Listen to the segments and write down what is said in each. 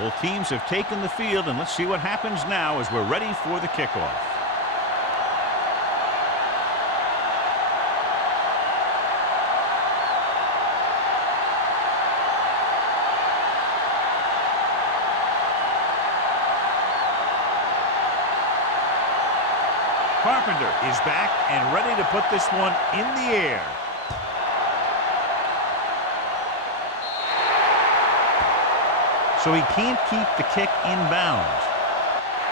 Both teams have taken the field, and let's see what happens now as we're ready for the kickoff. Carpenter is back and ready to put this one in the air. So he can't keep the kick in bounds.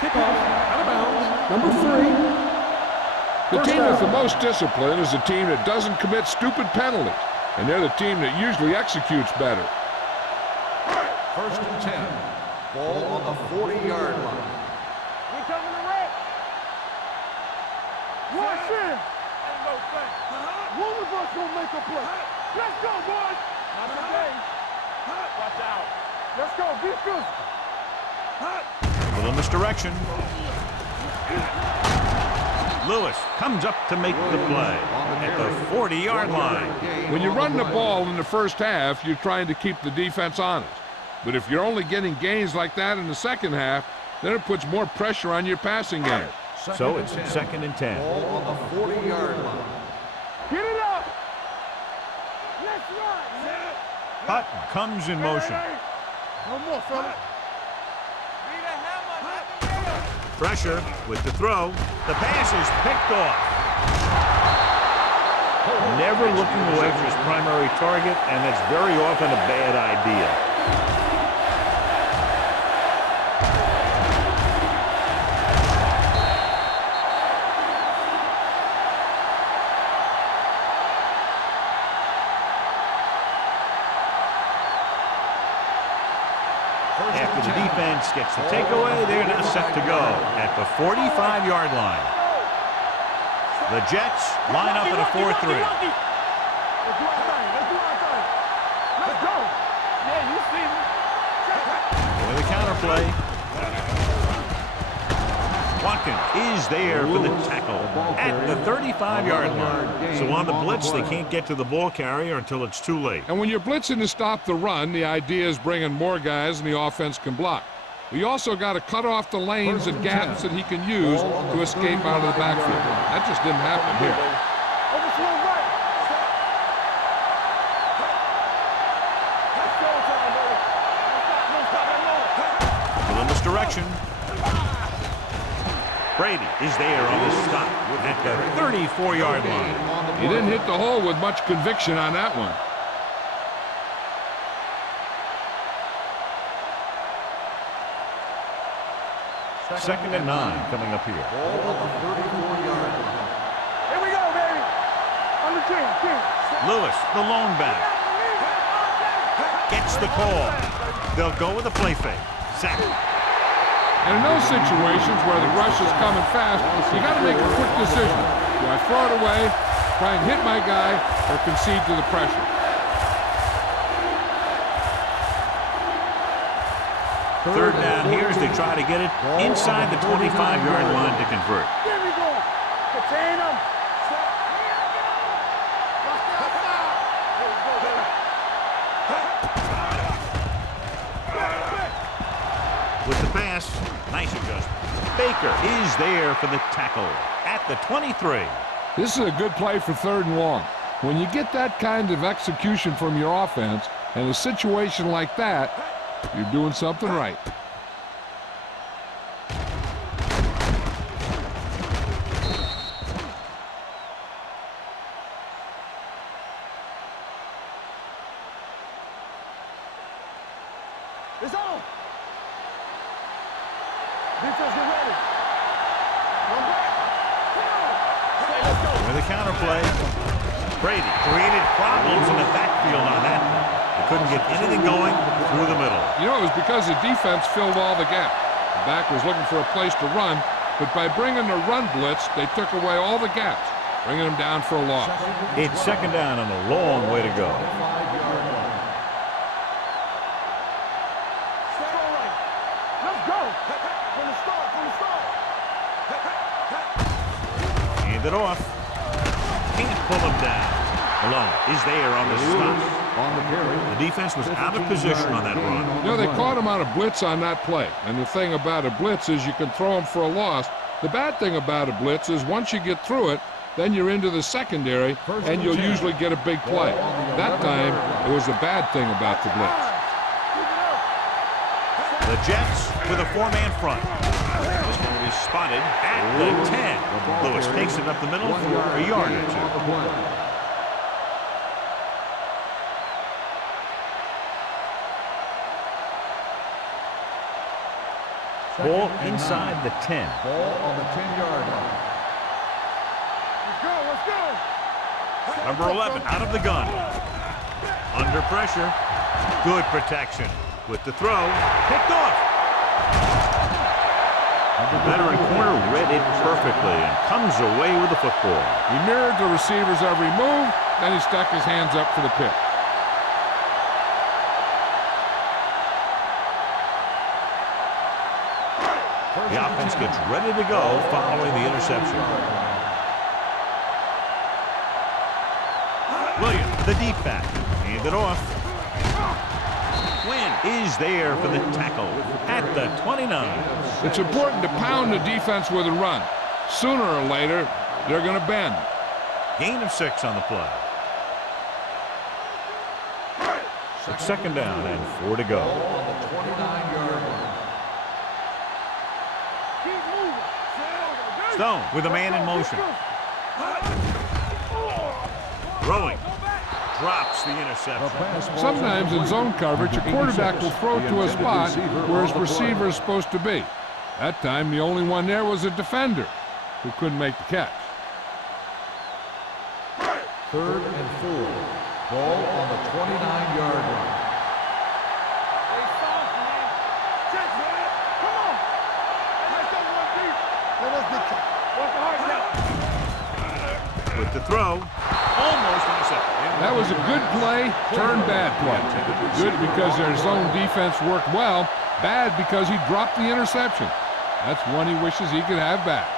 Kickoff out of bounds. Number 3. The team with the most discipline is the team that doesn't commit stupid penalties, and they're the team that usually executes better. 1st and 10. Ball on the 40-yard line. We coming to wreck. Watch in. One of us gonna make a play. Let's go, boys. Not today. Watch out. Let's go. Be physical. Little misdirection. Lewis comes up to make the play at the 40-yard line. When you run the ball in the first half, you're trying to keep the defense honest. But if you're only getting gains like that in the second half, then it puts more pressure on your passing game. So it's 2nd and 10. Ball on the 40-yard line. Get it up. Let's run. Hutton comes in motion. No more, fella. Pressure with the throw. The pass is picked off. Never looking away from his primary target, and that's very often a bad idea. After the defense gets the takeaway, they're now set to go at the 45-yard line. The Jets line up in a 4-3. Let's do our thing. Let's go. Yeah, you see me. With a counterplay. Watkins is there for the tackle at the 35-yard line. So on the blitz, they can't get to the ball carrier until it's too late. And when you're blitzing to stop the run, the idea is bringing more guys than the offense can block. We also got to cut off the lanes and gaps that he can use to escape out of the backfield. That just didn't happen here. Overswing right. Little misdirection. Brady is there on the stop at the 34-yard line. He didn't hit the hole with much conviction on that one. Second and 9 coming up here. Ball on the 34-yard line. Here we go, baby. On the 10. Lewis, the lone back, gets the call. They'll go with a play fake. Sack. And in those situations where the rush is coming fast, you got to make a quick decision. Do I throw it away, try and hit my guy, or concede to the pressure? Third down here as they try to get it inside the 25-yard line to convert. There we go. Contain him. With the pass, nice adjustment. Baker is there for the tackle at the 23. This is a good play for 3rd and long. When you get that kind of execution from your offense, in a situation like that, you're doing something right. It's on. Defense, get ready. Run back. Come on. Let's go. With a counterplay, Brady created problems in the backfield on that. They couldn't get anything going through the middle. You know, it was because the defense filled all the gaps. The back was looking for a place to run, but by bringing the run blitz, they took away all the gaps, bringing them down for a loss. It's 2nd down and a long way to go. Let's go. From the start. Hand it off. Can't pull him down. Malone is there on the stop on the carry. The defense was out of position on that run. You know, they caught him on a blitz on that play. And the thing about a blitz is you can throw him for a loss. The bad thing about a blitz is once you get through it, then you're into the secondary, and you'll usually get a big play. That time, it was a bad thing about the blitz. The Jets with a four-man front. This one is spotted at the 10. Lewis takes it up the middle for a yard or two. Ball inside the 10. Ball on the 10-yard line. Let's go. Number 11 out of the gun. Under pressure. Good protection. With the throw. Picked off. The veteran corner read it perfectly and comes away with the football. He mirrored the receiver's every move, then he stuck his hands up for the pick. The offense gets ready to go following the interception. Williams, the deep back, hand it off. Quinn is there for the tackle at the 29. It's important to pound the defense with a run. Sooner or later, they're going to bend. Gain of 6 on the play. It's second down and 4 to go. On the 29-yard line. Stone with a man in motion. Throwing. Drops the interception. Sometimes in zone coverage, a quarterback will throw to a spot where his receiver is supposed to be. That time, the only one there was a defender who couldn't make the catch. 3rd and 4. Ball on the 29-yard line. With the throw, almost intercepted. That was a good play, turned bad play. Good because their zone defense worked well, bad because he dropped the interception. That's one he wishes he could have back.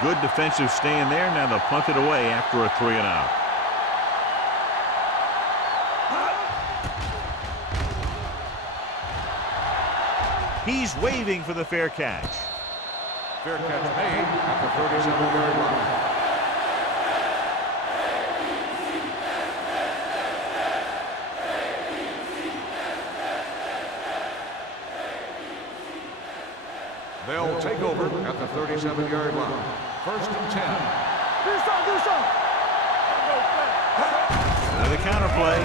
Good defensive stand there. Now they'll punt it away after a 3-and-out. He's waving for the fair catch. Fair catch made at the 37-yard line. They'll take over at the 37-yard line. 1st and 10. Another counter play.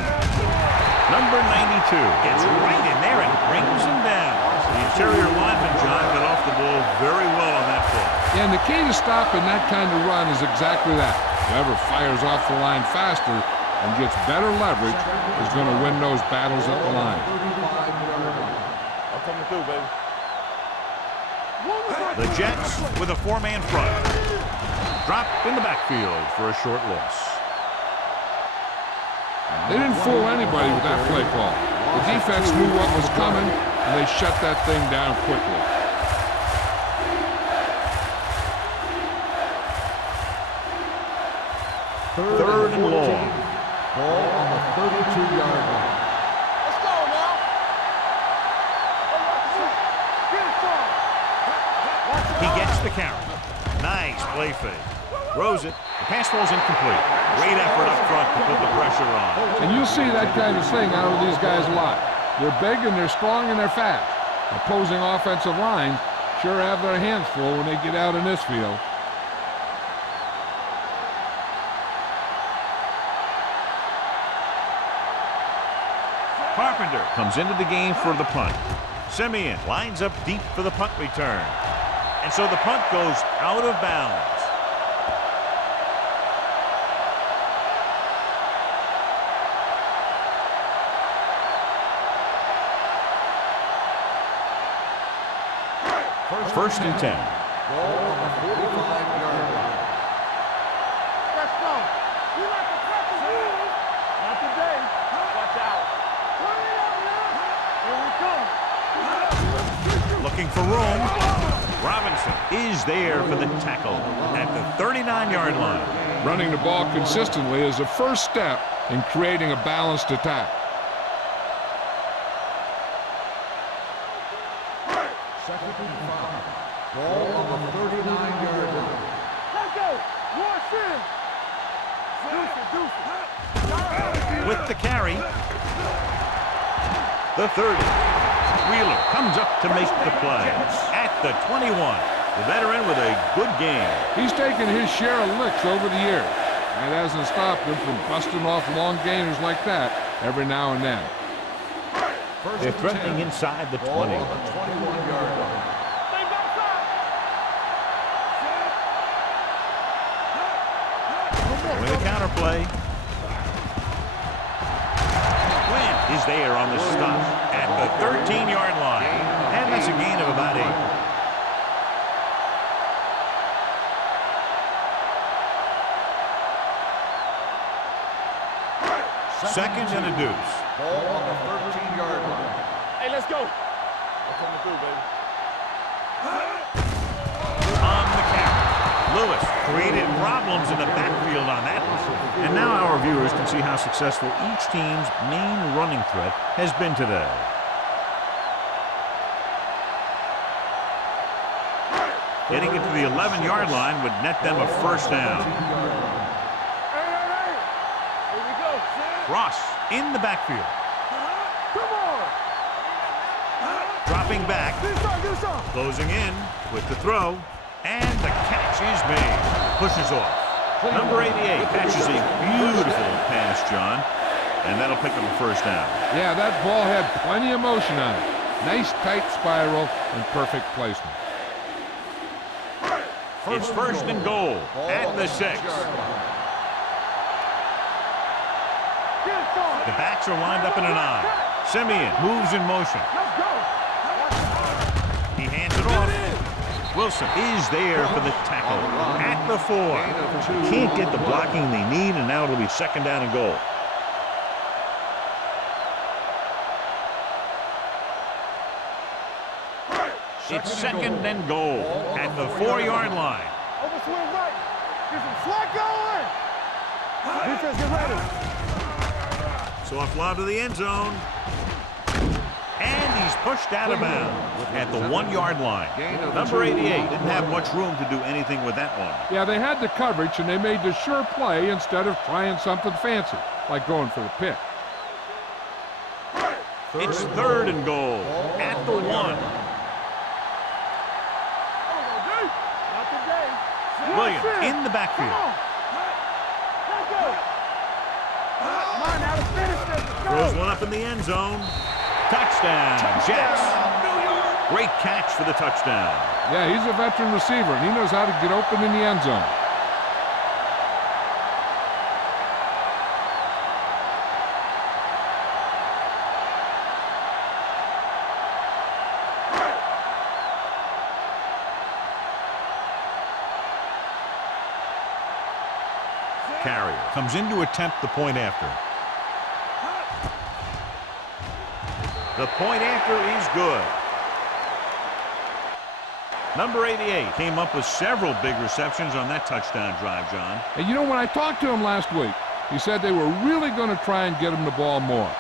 Number 92 gets right in there and brings him down. The interior lineman, John, got off the ball very well on that play. Yeah, and the key to stopping that kind of run is exactly that. Whoever fires off the line faster and gets better leverage is going to win those battles at the line. I'm coming through, baby. The Jets with a four-man front. Drop in the backfield for a short loss. They didn't fool anybody with that play call. The defense knew what was coming, and they shut that thing down quickly. Third and long. Ball on the 32-yard line. Let's go now. He gets the carry. Nice play fake. Throws it. The pass falls incomplete. Great effort up front to put the pressure on. And you'll see that kind of thing out of these guys a lot. They're big and they're strong and they're fast. Opposing offensive lines sure have their hands full when they get out in this field. Carpenter comes into the game for the punt. Simeon lines up deep for the punt return. And so the punt goes out of bounds. First and 10. Ball on the 45-yard line. Let's go. We like to cut the rules. Not today. Watch out. Turn it up now. Here we come. Looking for room. Robinson is there for the tackle at the 39-yard line. Running the ball consistently is the first step in creating a balanced attack. Second and 5. Ball on the 39-yard line. Let's go. Wash in. With the carry, the 30. Wheeler comes up to make the play at the 21. The veteran with a good game. He's taken his share of licks over the years. It hasn't stopped him from busting off long gainers like that every now and then. They're threatening inside the 20. Ball on the 21-yard line. With a counter play. Wynn is there on the stop at the 13-yard line. And that's a gain of about 8. Second and a deuce. Ball on the 13-yard line. Hey, let's go. I'm coming through, baby. On the carry. Lewis created problems in the backfield on that. And now our viewers can see how successful each team's main running threat has been today. Getting it to the 11-yard line would net them a first down. Here we go. Ross in the backfield. Come on. Dropping back. Get this on. Closing in with the throw. And the catch is made. Pushes off. Number 88 catches a beautiful pass, John. And that'll pick up a first down. Yeah, that ball had plenty of motion on it. Nice tight spiral and perfect placement. It's first and goal at the 6. The backs are lined up in an I. Simeon moves in motion. Let's go. He hands it off. Wilson is there for the tackle at the 4. Can't get the blocking they need, and now it'll be second down and goal. It's second and goal at the 4-yard line. Overswing right. Get some slack going. Defense, get ready. Soft lob to the end zone. And he's pushed out of bounds at the 1-yard line. Number 88 didn't have much room to do anything with that one. Yeah, they had the coverage, and they made the sure play instead of trying something fancy, like going for the pick. It's third and goal at the 1. Williams in the backfield. Throws one up in the end zone. Touchdown, Jets. Great catch for the touchdown. Yeah, he's a veteran receiver, and he knows how to get open in the end zone. Carrier comes in to attempt the point after. The point after is good. Number 88 came up with several big receptions on that touchdown drive, John. And you know, when I talked to him last week, he said they were really going to try and get him the ball more.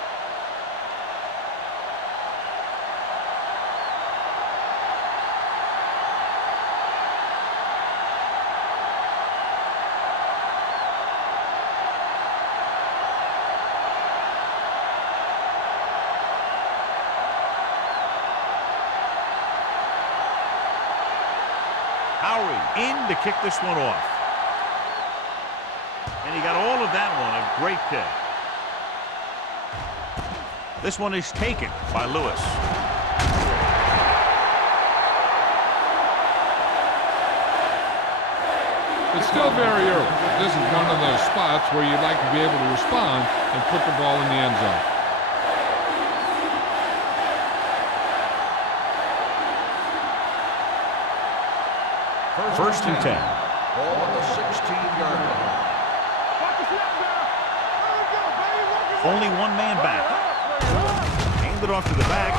In to kick this one off. And he got all of that one, a great kick. This one is taken by Lewis. It's still very early. This is one of those spots where you'd like to be able to respond and put the ball in the end zone. First and 10. Ball on the 16-yard line. Only one man back. Hand it off to the back.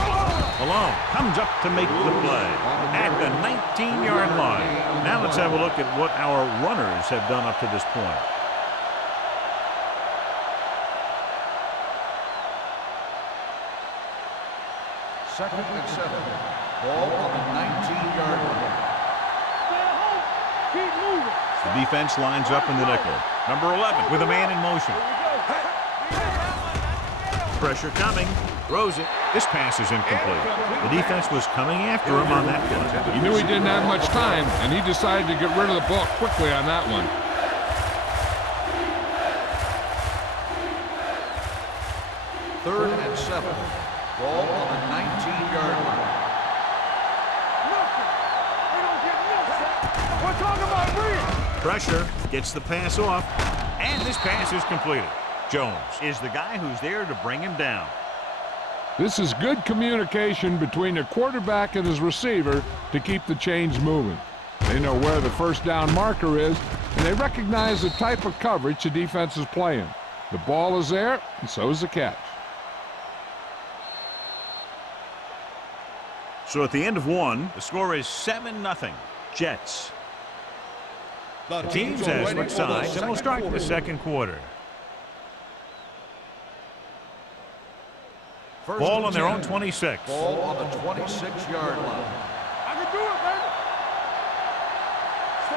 Alone, comes up to make the play at the 19-yard line. Now let's have a look at what our runners have done up to this point. Second and 7. Ball on the 19-yard line. Keep moving. The defense lines up in the nickel. Number 11 with a man in motion. Pressure coming. Throws it. This pass is incomplete. The defense was coming after him on that play. He knew he didn't have much time, and he decided to get rid of the ball quickly on that one. Third and 7. Ball on the 19-yard line. We're talking about real. Pressure gets the pass off, and this pass is completed. Jones is the guy who's there to bring him down. This is good communication between the quarterback and his receiver to keep the chains moving. They know where the first down marker is, and they recognize the type of coverage the defense is playing. The ball is there, and so is the catch. So at the end of one, the score is 7-0. Jets. The teams have switched sides, and we'll start the second quarter. Ball on their own 26. Ball on the 26-yard line. I can do it, baby.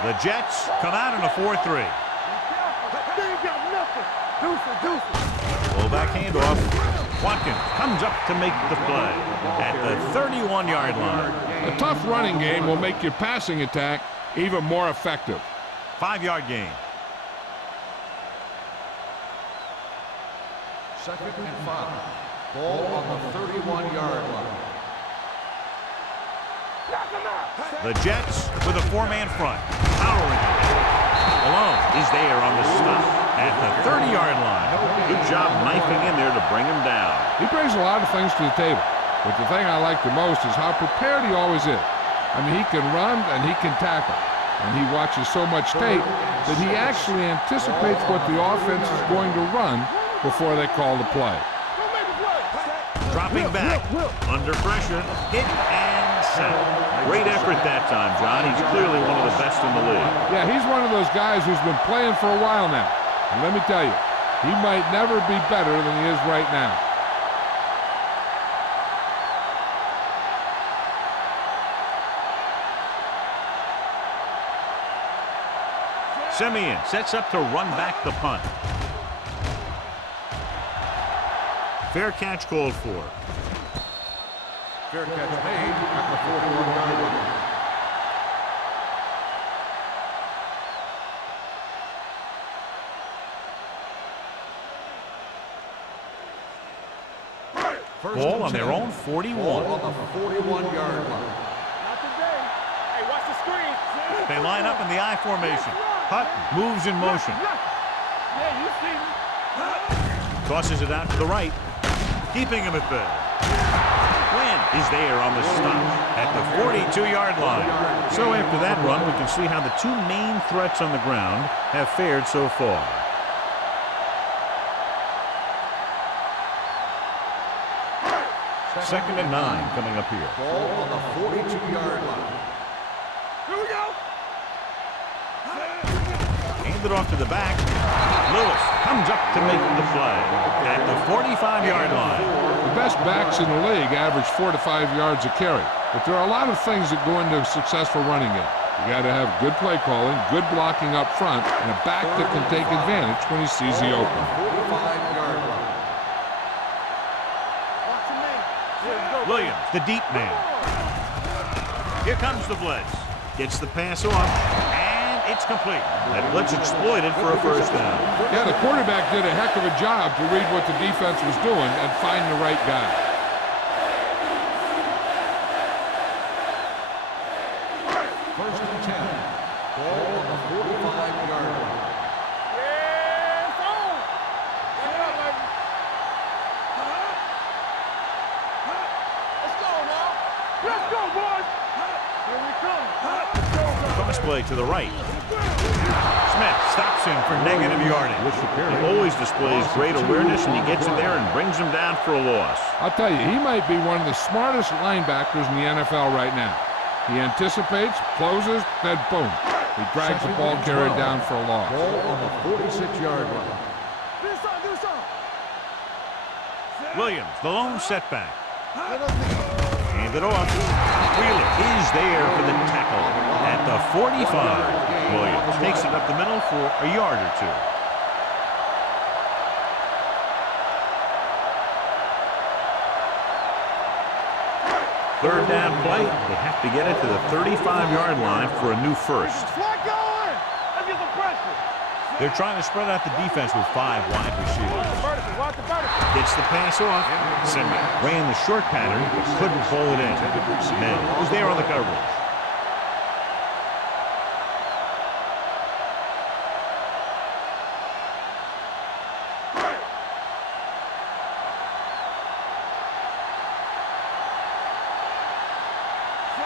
The Jets come out in a 4-3. They ain't got nothing. Deuce. Fullback handoff. Watkins comes up to make the play at the 31-yard line. A tough running game will make your passing attack even more effective. 5-yard gain. Second and 5. Ball on the 31-yard line. The Jets with a 4-man front. Powering. Malone is there on the stop at the 30-yard line. Good job knifing in there to bring him down. He brings a lot of things to the table, but the thing I like the most is how prepared he always is. I mean, he can run and he can tackle, and he watches so much tape that he actually anticipates what the offense is going to run before they call the play. Dropping back, under pressure, hit and sack. Great effort that time, John. He's clearly one of the best in the league. Yeah, he's one of those guys who's been playing for a while now. And let me tell you, he might never be better than he is right now. Simeon sets up to run back the punt. Fair catch called for. Fair catch made at the 41-yard line. Ball on their own 41. Ball on the 41-yard line. Not today. Hey, watch the screen. They line up in the I formation. Hutton moves in motion. Yeah, you see me. Tosses it out to the right. Keeping him at third. Quinn is there on the stop at the 42-yard line. So after that run, we can see how the two main threats on the ground have fared so far. Second and 9 coming up here. Ball on the 42-yard line. Here we go. Handed off to the back. Lewis comes up to make the play at the 45-yard line. The best backs in the league average 4 to 5 yards a carry. But there are a lot of things that go into a successful running game. You got to have good play calling, good blocking up front, and a back that can take advantage when he sees the open. 45-yard line. Watch your man. Let's go. Williams, the deep man. Here comes the blitz. Gets the pass off, and it's complete. That blitz exploited for a first down. Yeah, the quarterback did a heck of a job to read what the defense was doing and find the right guy. First and 10. Ball on the 45-yard line. Yeah, it's on. Get up, baby. Let's go now. Let's go, boys. Here we come. Let's go, Cross play to the right. Smith stops him for negative yardage. He always displays great awareness, and he gets in there and brings him down for a loss. I'll tell you, he might be one of the smartest linebackers in the NFL right now. He anticipates, closes, then boom. He drags the ball carrier down for a loss. Ball on the 46-yard line. Williams, the lone setback. Hand it off. Wheeler is there for the tackle at the 45. Williams takes it up the middle for a yard or two. Third down play. They have to get it to the 35-yard line for a new first. They're trying to spread out the defense with 5 wide receivers. Gets the pass off. Simeon ran the short pattern, but couldn't pull it in. Smith was there on the coverage.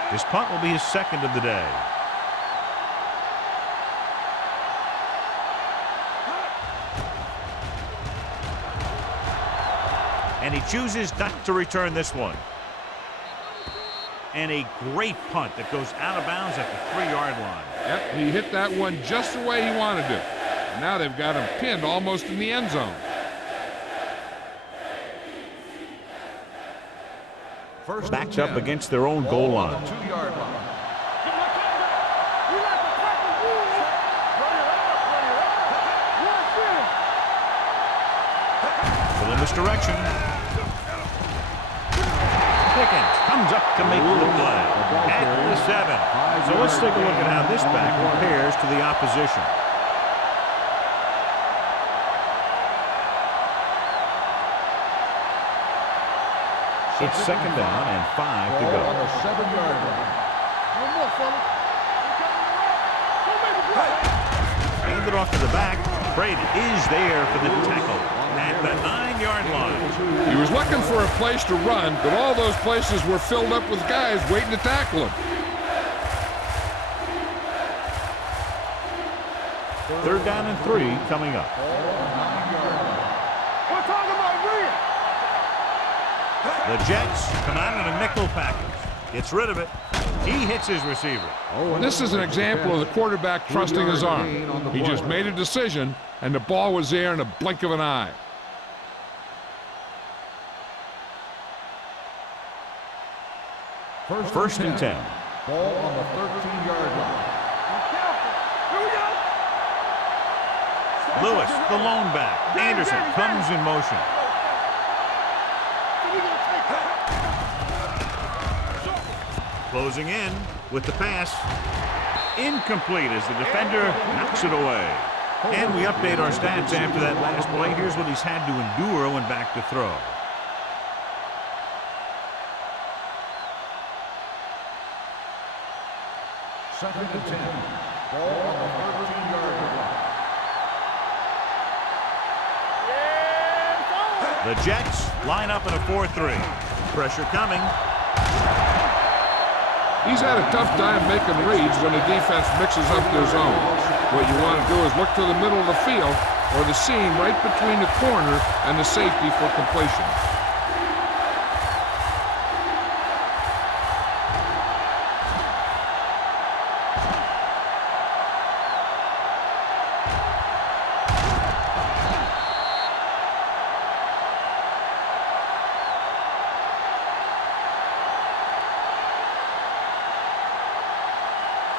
This punt will be his second of the day. And he chooses not to return this one. And a great punt that goes out of bounds at the 3-yard line. Yep, he hit that one just the way he wanted to. And now they've got him pinned almost in the end zone. Backed up against their own goal line. 2-yard line. Full in misdirection. Pickens comes up to make the play at the 7. So let's take a look at how this back compares to the opposition. It's second down and 5 to go. On the 7-yard line. Hand it off to the back. Brady is there for the tackle at the 9-yard line. He was looking for a place to run, but all those places were filled up with guys waiting to tackle him. Third down and 3 coming up. The Jets come out in a nickel package. Gets rid of it. He hits his receiver. This is an example of the quarterback trusting his arm. He just made a decision, and the ball was there in a blink of an eye. First and 10. Ball on the 13-yard line. Lewis, the lone back. Anderson comes in motion. Closing in with the pass. Incomplete as the defender knocks it away. And we update our stats after that last play. Here's what he's had to endure when back to throw. Second and 10. Ball on the 13-yard line. The Jets line up in a 4-3. Pressure coming. He's had a tough time making reads when the defense mixes up their zones. What you want to do is look to the middle of the field or the seam right between the corner and the safety for completion.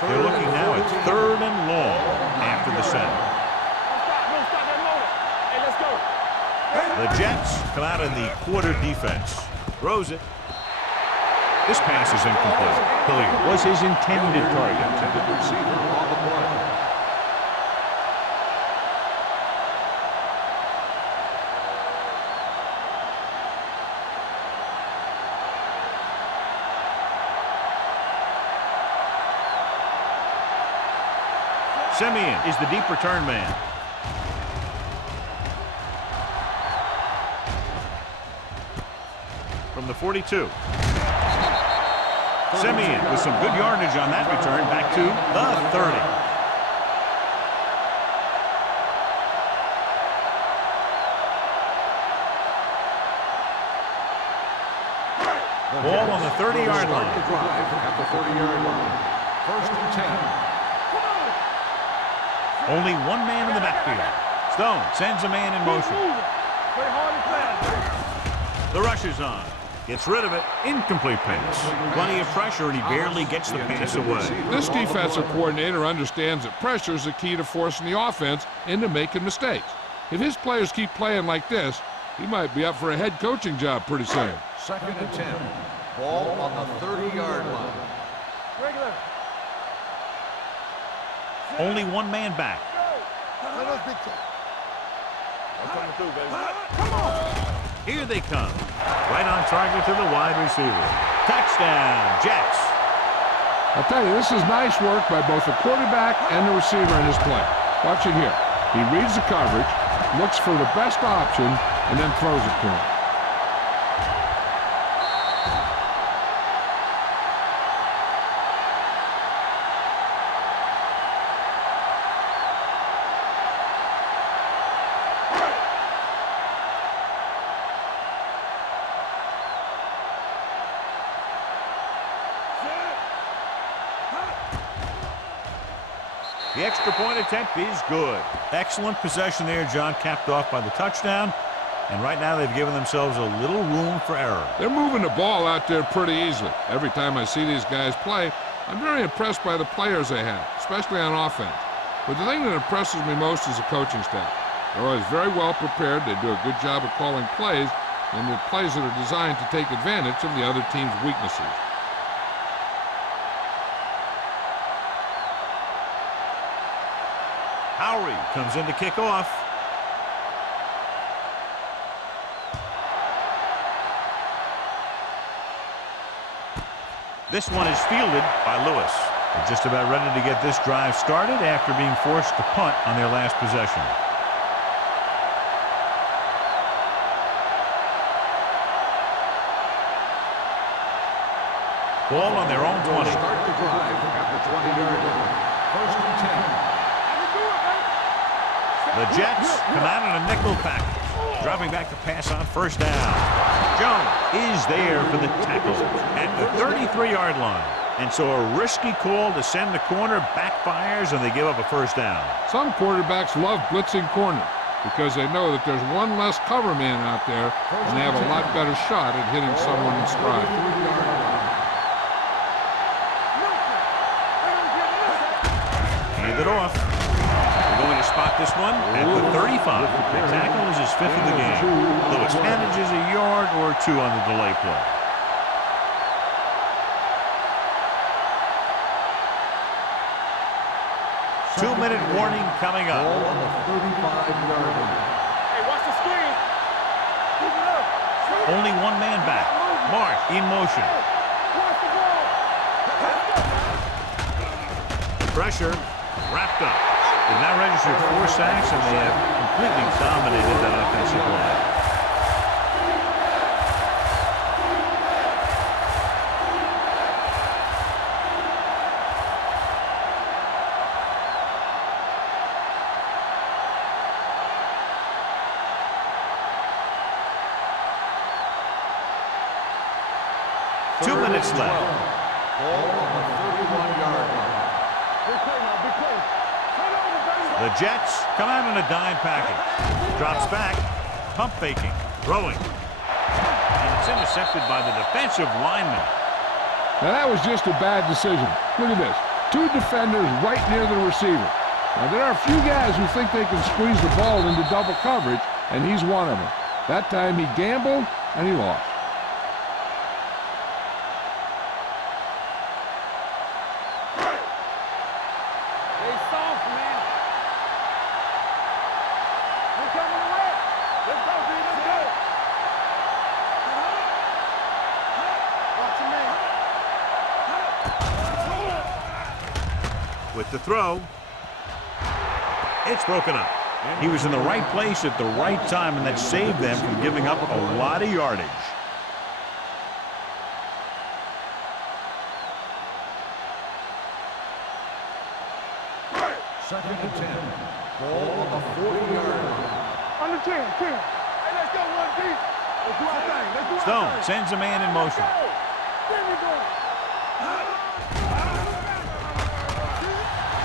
They're looking now at 3rd and long after the set. The Jets come out in the quarter defense. Throws it. This pass is incomplete. Hilliard was his intended target. Receiver on the play. Simeon is the deep return man. From the 42. Simeon with some good yardage on that return back to the 30. Ball on the 30-yard line. The drive at the 30-yard line. First and 10. Only one man in the backfield. Stone sends a man in motion. Play hard and fast. The rush is on. Gets rid of it. Incomplete pass. Plenty of pressure, and he barely gets the pass away. This defensive coordinator understands that pressure is the key to forcing the offense into making mistakes. If his players keep playing like this, he might be up for a head coaching job pretty soon. Second and 10. Ball on the 30-yard line. Regular. Only one man back. Let us big time. I'm coming through, baby. Come on. Here they come. Right on target to the wide receiver. Touchdown, Jets. I'll tell you, this is nice work by both the quarterback and the receiver in his play. Watch it here. He reads the coverage, looks for the best option, and then throws it to him. The extra point attempt is good. Excellent possession there, John, capped off by the touchdown. And right now they've given themselves a little room for error. They're moving the ball out there pretty easily. Every time I see these guys play, I'm very impressed by the players they have, especially on offense. But the thing that impresses me most is the coaching staff. They're always very well prepared. They do a good job of calling plays, and the plays that are designed to take advantage of the other team's weaknesses. Howery comes in to kick off. This one is fielded by Lewis. They're just about ready to get this drive started after being forced to punt on their last possession. Ball on their own 20. Start the drive at the 20-yard line. First and 10. The Jets come out in a nickel package, dropping back to pass on first down. Jones is there for the tackle at the 33-yard line. And so a risky call to send the corner backfires, and they give up a first down. Some quarterbacks love blitzing corners because they know that there's one less cover man out there, and they have a lot better shot at hitting someone in stride. Hand it off. Going to spot this one at the 35. The tackle is his 5th of the game. Lewis manages a yard or 2 on the delay play. Two-minute warning coming up. Ball on the 35-yard line. Hey, watch the screen. Keep it up. Only one man back. Mark in motion. Watch the ball. Pressure wrapped up. They've now registered 4 sacks, and they have completely dominated that offensive line. Two minutes left. Ball on the 31-yard line. Big play now, big play. Turn over, baby. The Jets come out in a dime package. Drops back. Pump faking. Throwing. And it's intercepted by the defensive lineman. Now that was just a bad decision. Look at this. 2 defenders right near the receiver. Now there are a few guys who think they can squeeze the ball into double coverage, and he's one of them. That time he gambled, and he lost. Stay soft, man. We're coming away. Let's go, B. Let's go. Watch your man. With the throw. It's broken up. He was in the right place at the right time, and that saved them from giving up a lot of yardage. Second and 10. Ball on the 40-yard line. Under 10, 10. Hey, let's go, 1 deep. Let's do our thing. Let's do our Stone thing. sends a man in motion. There we go.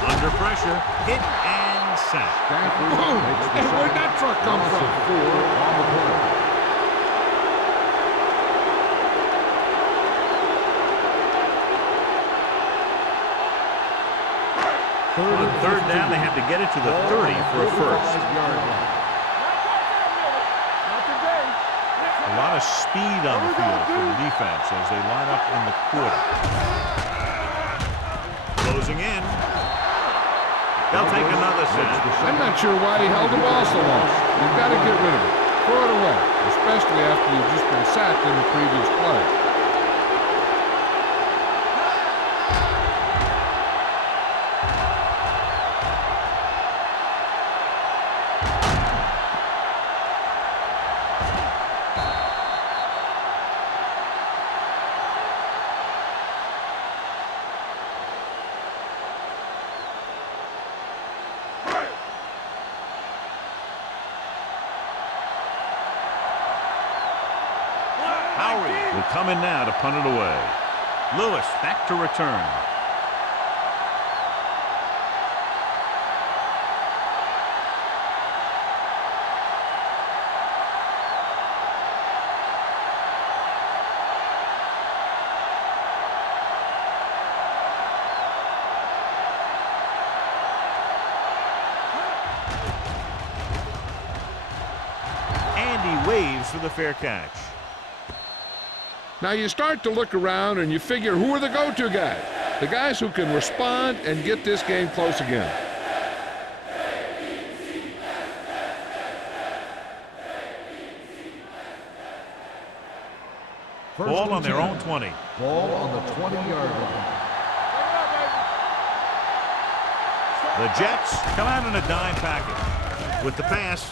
Under pressure, hit and sack. Boom! Hey, where'd that truck come from? 4 on the play. On third down, they have to get it to the 30 for a first. A lot of speed on the field for the defense as they line up in the quarter. Closing in. They'll take another set. I'm not sure why he held the ball so long. You've got to get rid of it. Throw it away, especially after you've just been sacked in the previous play. Will come in now to punt it away. Lewis back to return. And he waves for the fair catch. Now you start to look around and you figure, who are the go-to guys? The guys who can respond and get this game close again. Ball on their own 20. Ball on the 20-yard line. The Jets come out in a dime package. With the pass,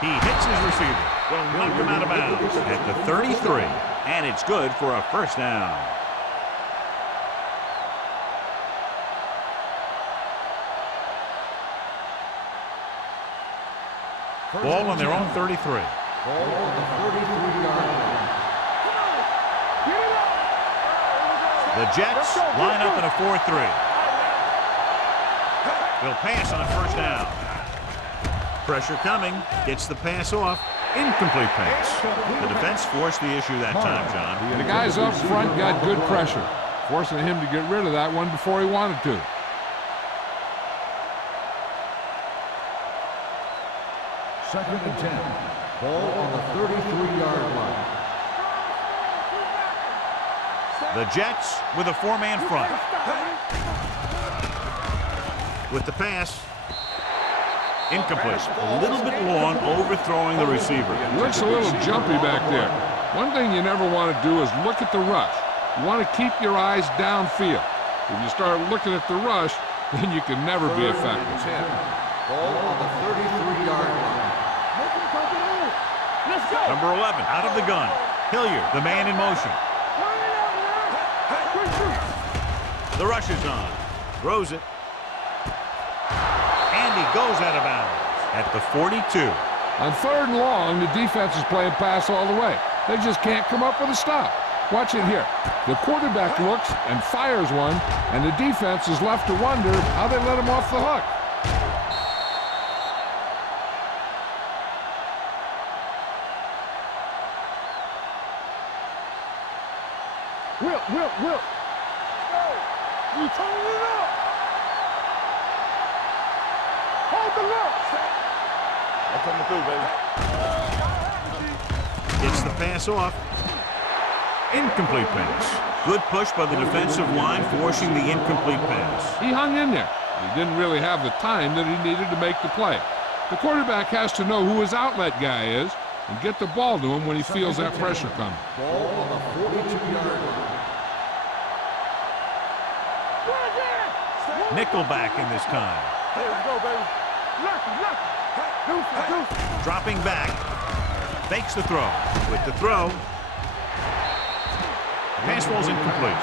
he hits his receiver. Will knock him out of bounds at the 33. And it's good for a first down. Ball on their own 33. Ball on the 33-yard line. The Jets line up in a 4-3. They'll pass on first down. Pressure coming. Gets the pass off. Incomplete pass. The defense forced the issue that time, John. The guys up front got good pressure, forcing him to get rid of that one before he wanted to. Second and 10. Ball on the 33-yard line. The Jets with a four-man front. With the pass. Incomplete. A little bit long, overthrowing the receiver. Looks a little jumpy back there. One thing you never want to do is look at the rush. You want to keep your eyes downfield. If you start looking at the rush, then you can never be effective. Ball on the 33-yard line. Let's go. Number 11 out of the gun. Hilliard, the man in motion. The rush is on. Throws it. And he goes out of bounds at the 42. On third and long, the defense is playing pass all the way. They just can't come up with a stop. Watch it here. The quarterback looks and fires one, and the defense is left to wonder how they let him off the hook. Will. You turning it up. Hold the look. I'm coming through, baby. Gets the pass off. Incomplete pass. Good push by the defensive line, forcing the incomplete pass. He hung in there. He didn't really have the time that he needed to make the play. The quarterback has to know who his outlet guy is and get the ball to him when he feels that pressure coming. Ball on the 42-yard line. Nickelback in this time. There we go, baby. Deuce. Dropping back. Fakes the throw. With the throw. Pass ball's incomplete.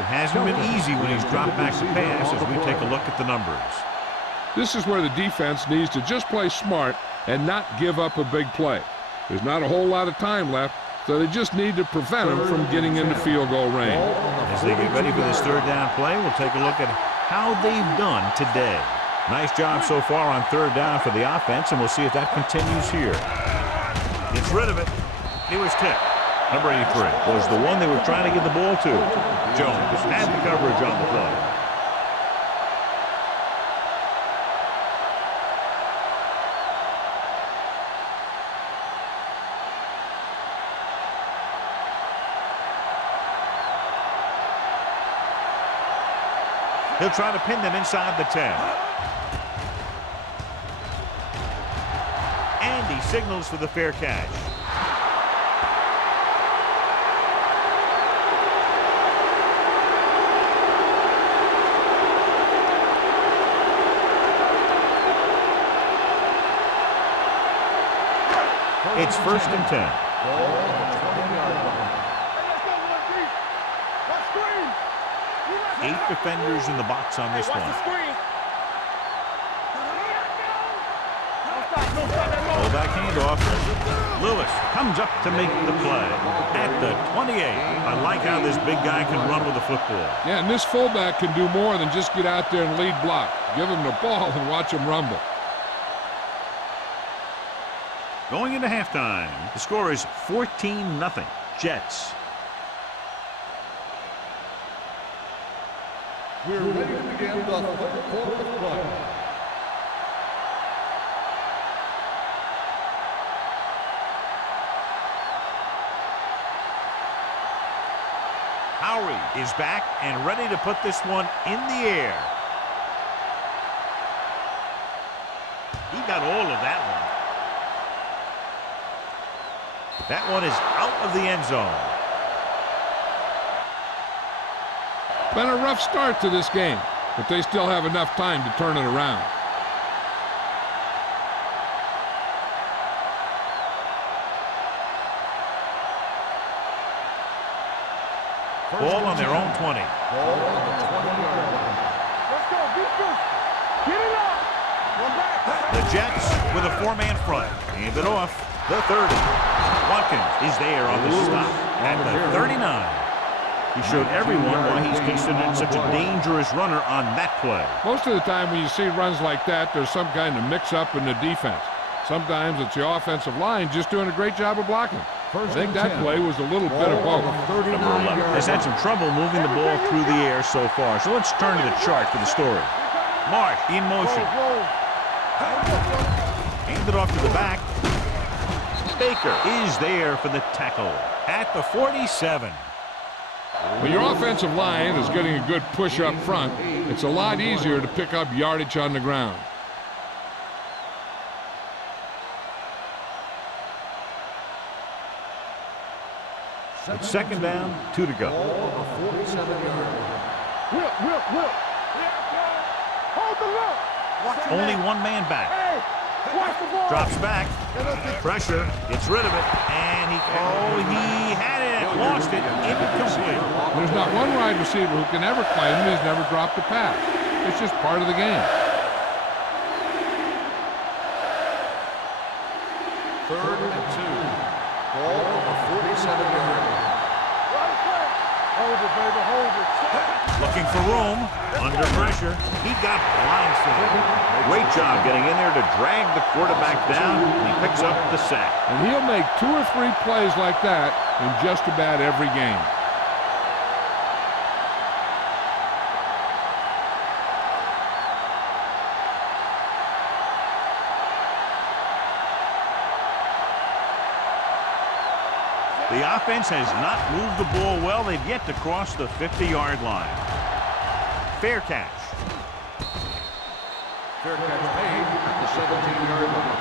It hasn't been easy when he's dropped back to pass as we take a look at the numbers. This is where the defense needs to just play smart and not give up a big play. There's not a whole lot of time left, so they just need to prevent them from getting into field goal range. As they get ready for this third down play, we'll take a look at how they've done today. Nice job so far on third down for the offense, and we'll see if that continues here. Gets rid of it. He was tipped. Number 83 was the one they were trying to get the ball to. Jones had the coverage on the play. He'll try to pin them inside the 10. And he signals for the fair catch. It's 1st and 10. Eight defenders in the box on this one. Pull back handoff. Lewis comes up to make the play at the 28. I like how this big guy can run with the football. Yeah, and this fullback can do more than just get out there and lead block. Give him the ball and watch him rumble. Going into halftime, the score is 14-0 Jets. We're ready to begin the third quarter of play. Howie is back and ready to put this one in the air. He got all of that one. That one is out of the end zone. Been a rough start to this game, but they still have enough time to turn it around. Ball on their own 20. Ball on the 20-yard line. Let's go, defense. Get it up. One back. The Jets with a four-man front. Hand it off. The 30. Watkins is there on the stop at the 39. He showed everyone why he's considered such a dangerous runner on that play. Most of the time when you see runs like that, there's some kind of mix-up in the defense. Sometimes it's the offensive line just doing a great job of blocking. I think that play was a little bit of both. Number 11 has had some trouble moving the ball through the air so far, so let's turn to the chart for the story. Marsh in motion. Hand it off to the back. Baker is there for the tackle at the 47. When your offensive line is getting a good push up front, it's a lot easier to pick up yardage on the ground. It's second down, 2 to go. Hold the look. Only one man back. Hey, watch the ball. Drops back. Pressure. Gets rid of it. And he had it. Lost it. Incomplete. There's not one wide receiver who can ever claim he's never dropped a pass. It's just part of the game. Third and 2. Ball on the 47-yard line. Hold it, baby, hold it. Looking for room. Under pressure. He got blindsided. Great job getting in there to drag the quarterback down. And he picks up the sack. And he'll make 2 or 3 plays like that in just about every game. The offense has not moved the ball well. They've yet to cross the 50-yard line. Fair catch. Fair catch made at the 17-yard line.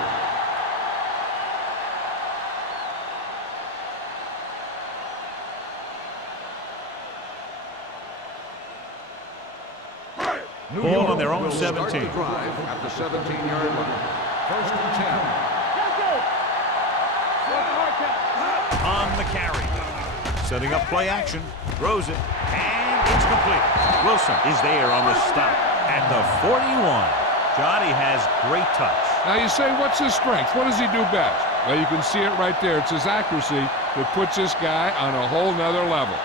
Ball on their own 17. Start the drive at the 17-yard line. First and 10. Let's go. On the carry. Setting up play action. Throws it. And it's complete. Wilson is there on the stop at the 41. Johnny has great touch. Now you say, what's his strength? What does he do best? Well, you can see it right there. It's his accuracy that puts this guy on a whole nother level.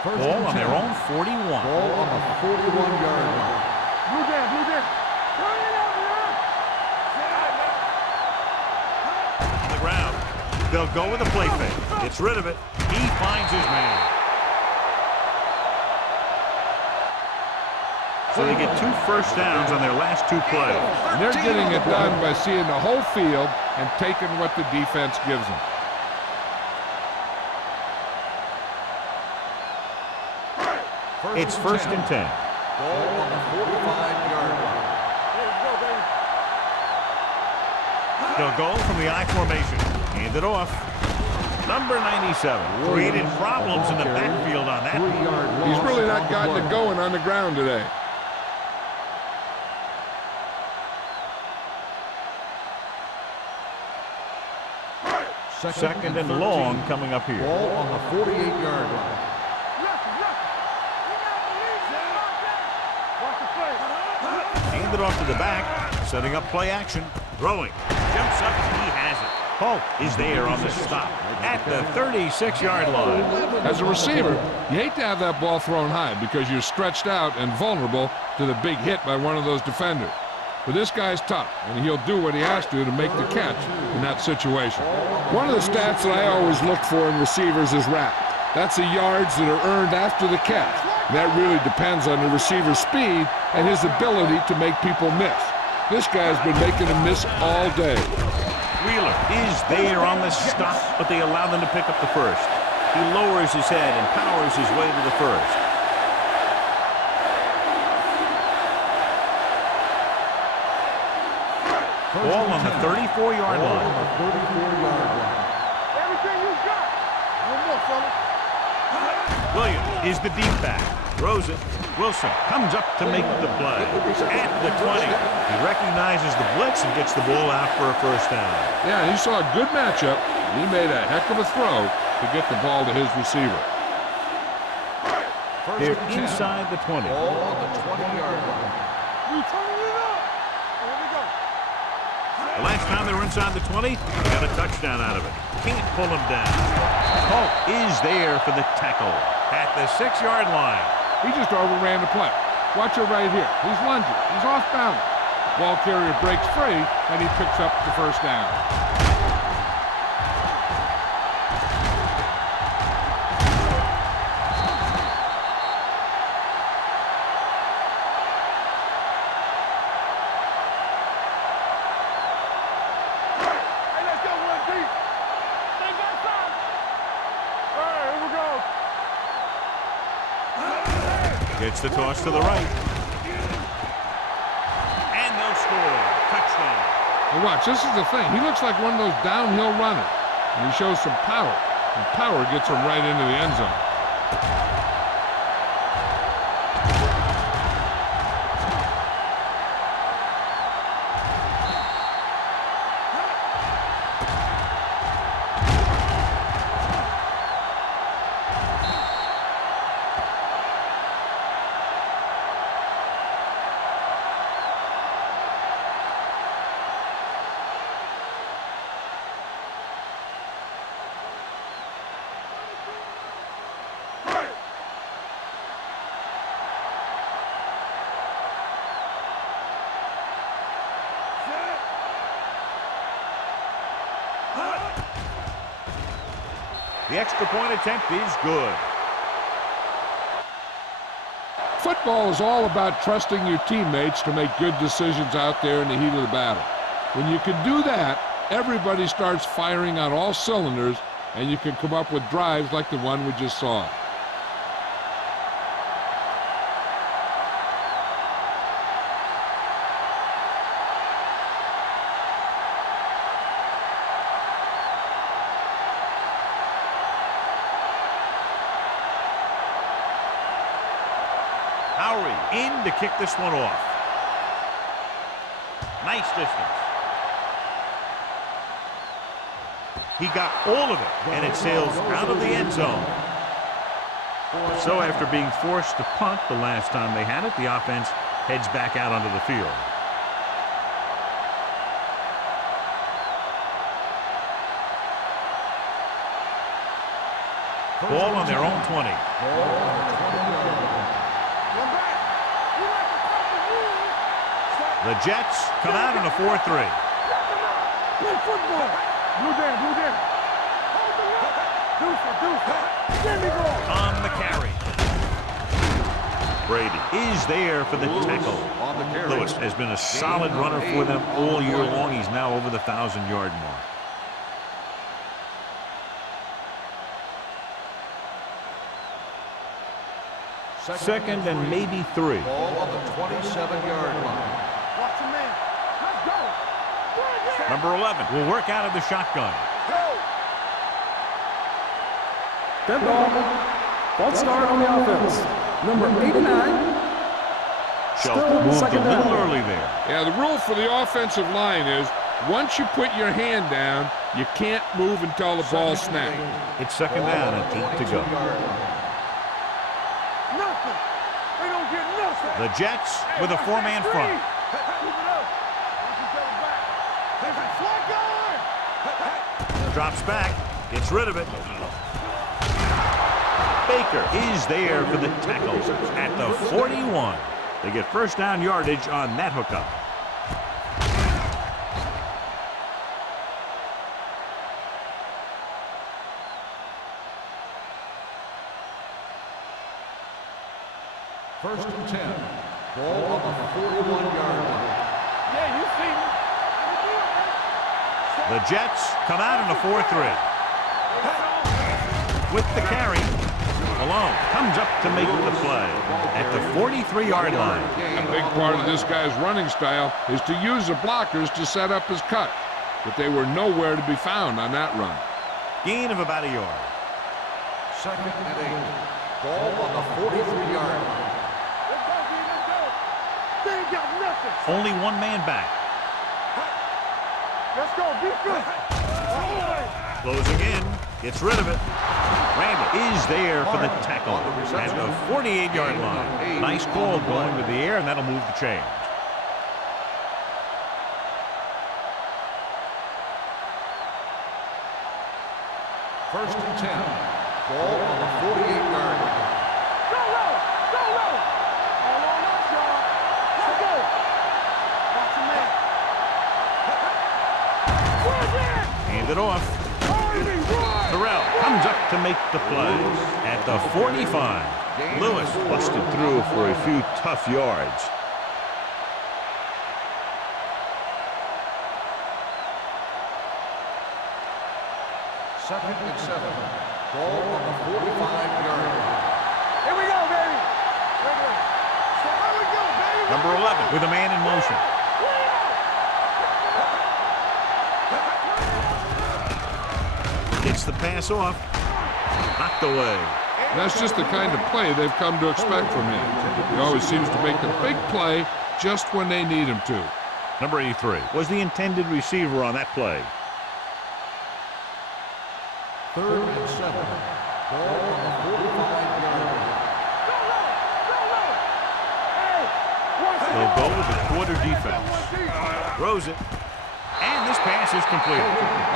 Ball on their own 41. Ball on the 41-yard line. Blue down, blue down. Turn it up, man. On the ground. They'll go with a play fake. Gets rid of it. He finds his man. So they get 2 first downs on their last 2 plays. And they're getting it done by seeing the whole field and taking what the defense gives them. It's first and 10. Ball on the 45-yard line. They'll go from the I formation. Hand it off. Number 97 created problems in the backfield on that. He's really not gotten it going on the ground today. Second and long coming up here. Ball on the 48-yard line. Hand it off to the back. Setting up play action. Throwing. Jumps up. He has it. Polk is there on the stop at the 36-yard line. As a receiver, you hate to have that ball thrown high because you're stretched out and vulnerable to the big hit by one of those defenders. But this guy's tough, and he'll do what he has to make the catch in that situation. One of the stats that I always look for in receivers is RAP. That's the yards that are earned after the catch. And that really depends on the receiver's speed and his ability to make people miss. This guy's been making them miss all day. Wheeler is there on the stop, but they allow them to pick up the first. He lowers his head and powers his way to the first. Ball on the 34-yard line. Everything you got. One more, fellas. Williams is the deep back. Throws it. Wilson comes up to make the play. At the 20. He recognizes the blitz and gets the ball out for a first down. Yeah, he saw a good matchup. He made a heck of a throw to get the ball to his receiver. They're inside the 20. Ball on the 20-yard line. We turning it up. Here we go. The last time they were inside the 20, they got a touchdown out of it. Can't pull him down. Polk is there for the tackle at the 6-yard line. He just overran the play. Watch it right here. He's lunging. He's off balance. Ball carrier breaks free, and he picks up the first down. Hey, let's go one deep. They got time. All right, here we go. Gets the toss to the right. And they'll score. Touchdown. And watch, this is the thing. He looks like one of those downhill runners, and he shows some power. And power gets him right into the end zone. The extra point attempt is good. Football is all about trusting your teammates to make good decisions out there in the heat of the battle. When you can do that, everybody starts firing on all cylinders, and you can come up with drives like the one we just saw. In to kick this one off. Nice distance. He got all of it, and it sails out of the end zone. So after being forced to punt the last time they had it, the offense heads back out onto the field. Ball on their own 20. Ball on the 20-yard line. One back. You like to cut the rules. The Jets come out in a 4-3. Play football. Blue down, blue down. Hold the rock. Deuce it, deuce it. Give me ball. On the carry. Brady is there for the tackle. On the carry. Lewis has been a solid runner for them all year long. He's now over the 1,000-yard mark. Second and maybe 3. Ball on the 27-yard line. Watch him, man. Let's go. Bring it. Number 11 will work out of the shotgun. Dead ball. False start on the offense. Number 89. Shelton moved a second little down. early there. Yeah, the rule for the offensive line is once you put your hand down, you can't move until the ball snapped. It's second down and 8 to go. Nothing. They don't get nothing. The Jets with a 4-man front. Keep it up. Watch each other back. There's a flag going. Drops back. Gets rid of it. Baker is there for the tackle at the 41. They get first down yardage on that hookup. First and 10. Ball on the 41-yard line. Yeah, you see me. The Jets come out in a 4-3. With the carry, Malone comes up to make the play at the 43-yard line. A big part of this guy's running style is to use the blockers to set up his cut, but they were nowhere to be found on that run. Gain of about a yard. Second and 8. Ball on the 43-yard line. Let's go, D. Let's go. They ain't got nothing. Only one man back. Let's go. Be good. Closing in. Gets rid of it. Randall is there for the tackle at the 48-yard line. Nice call going to the air, and that'll move the chains. First and 10. Ball on the 48-yard line. Go low. Go low. All on us, y'all. Let's go. Watch him, man. Where's that? Hand it off. Hardy, run. Terrell comes up to make the play at the 45. Lewis busted through for a few tough yards. Second and 7. Ball on the 45-yard line. Here we go, baby. So here we go, baby. Number 11 with a man in motion. Gets the pass off. Knocked away. That's just the kind of play they've come to expect from him. He always seems to make the big play just when they need him to. Number 83 was the intended receiver on that play. Third and 7. Ball on the 45-yard line. They'll go with the quarter defense. Throws it. And this pass is completed.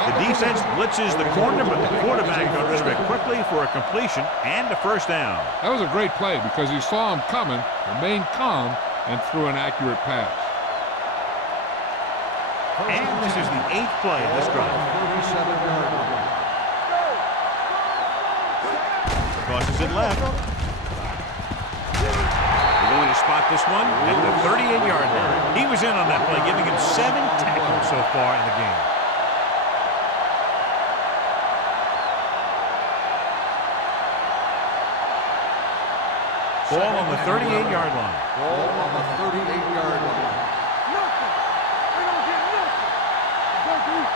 The defense blitzes the corner, but the quarterback got rid of it quickly for a completion and a first down. That was a great play because he saw him coming, remained calm, and threw an accurate pass. And this is the 8th play of this drive. 37-yard line. Crosses it left. They're going to spot this one at the 38-yard line. He was in on that play, giving him 7 tackles so far in the game. Ball on the 38-yard line. Ball on the 38-yard line. Nothing. They don't get nothing.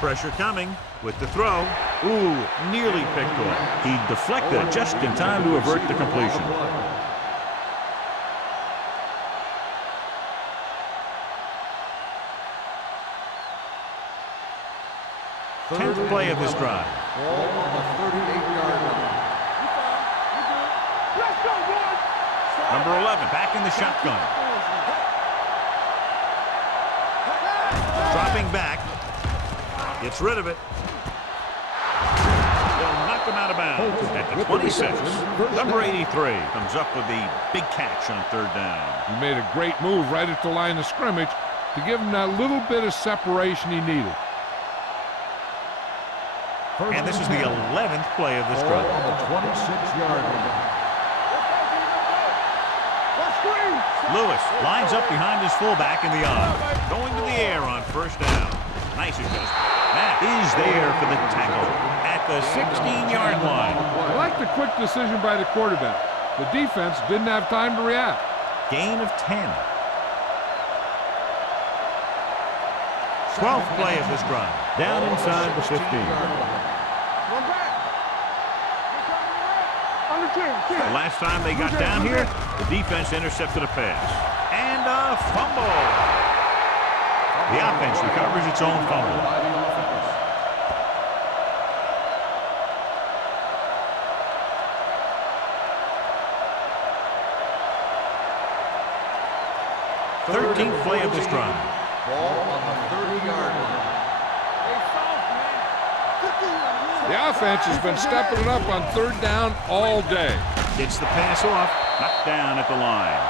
Pressure coming with the throw. Ooh, nearly picked off. He deflected it just in time to avert the completion. 10th play of this drive. Ball on the 38-yard line. Let's go, boys. Number 11 back in the shotgun. Dropping back. Gets rid of it. knocked him out of bounds at the 26. Number 83 comes up with the big catch on third down. He made a great move right at the line of scrimmage to give him that little bit of separation he needed. And this is the 11th play of this drive. On the 26-yard line. Lewis lines up behind his fullback in the I. Going to the air on first down. Nice adjustment. That is there for the tackle at the 16-yard line. I like the quick decision by the quarterback. The defense didn't have time to react. Gain of 10. 12th play of this drive. Down inside the 15. The last time they got down here, the defense intercepted a pass. And a fumble. The offense recovers its own fumble. Thirteenth play of this drive. Ball on the 30-yard line. The offense has been stepping it up on third down all day. Gets the pass off, knocked down at the line.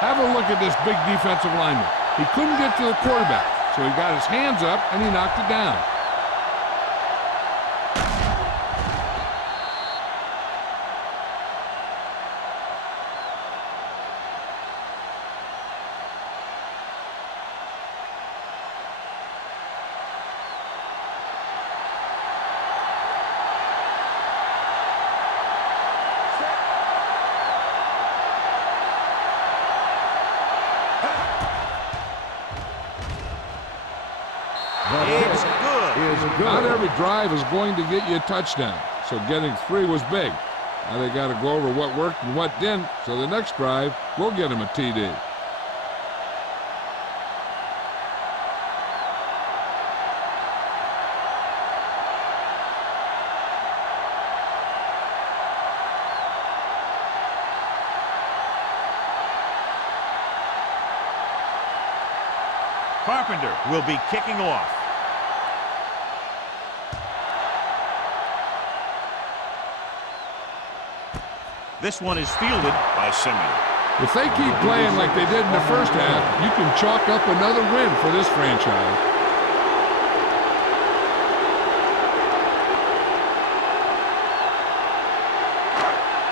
Have a look at this big defensive lineman. He couldn't get to the quarterback, so he got his hands up and he knocked it down. It's good. Not every drive is going to get you a touchdown, so getting 3 was big. Now they got to go over what worked and what didn't, so the next drive will get them a TD. Carpenter will be kicking off. This one is fielded by Simeon. If they keep playing like they did in the first half, you can chalk up another win for this franchise.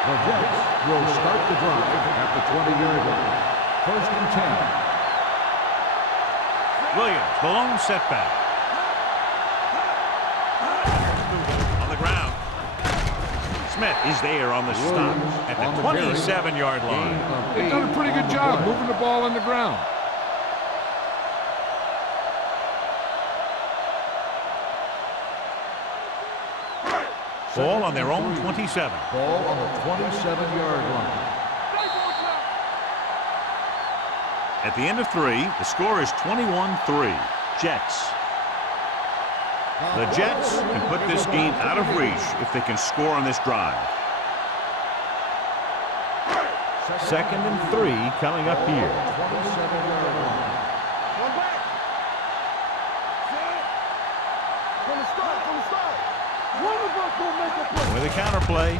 The Jets will start the drive at the 20-yard line. First and 10. Williams, the lone setback. On the ground. Smith is there on the stop at the 27-yard line. They've done a pretty good job moving the ball on the ground. Ball on their own 27. Ball on the 27-yard line. At the end of 3, the score is 21-3. Jets. The Jets can put this game out of reach if they can score on this drive. Second and 3 coming up here. 27-yard line. With a counter play.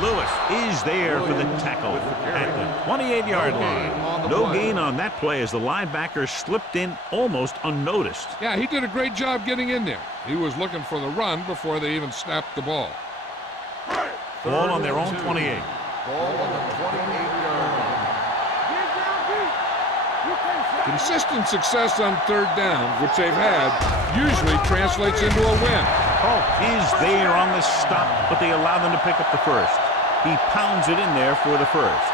Lewis is there for the tackle at the 28-yard line. No gain on that play as the linebacker slipped in almost unnoticed. Yeah, he did a great job getting in there. He was looking for the run before they even snapped the ball. Ball on their own 28. Ball on the 28-yard line. Consistent success on third down, which they've had, usually translates into a win. Polk is there on the stop, but they allow them to pick up the first. He pounds it in there for the first.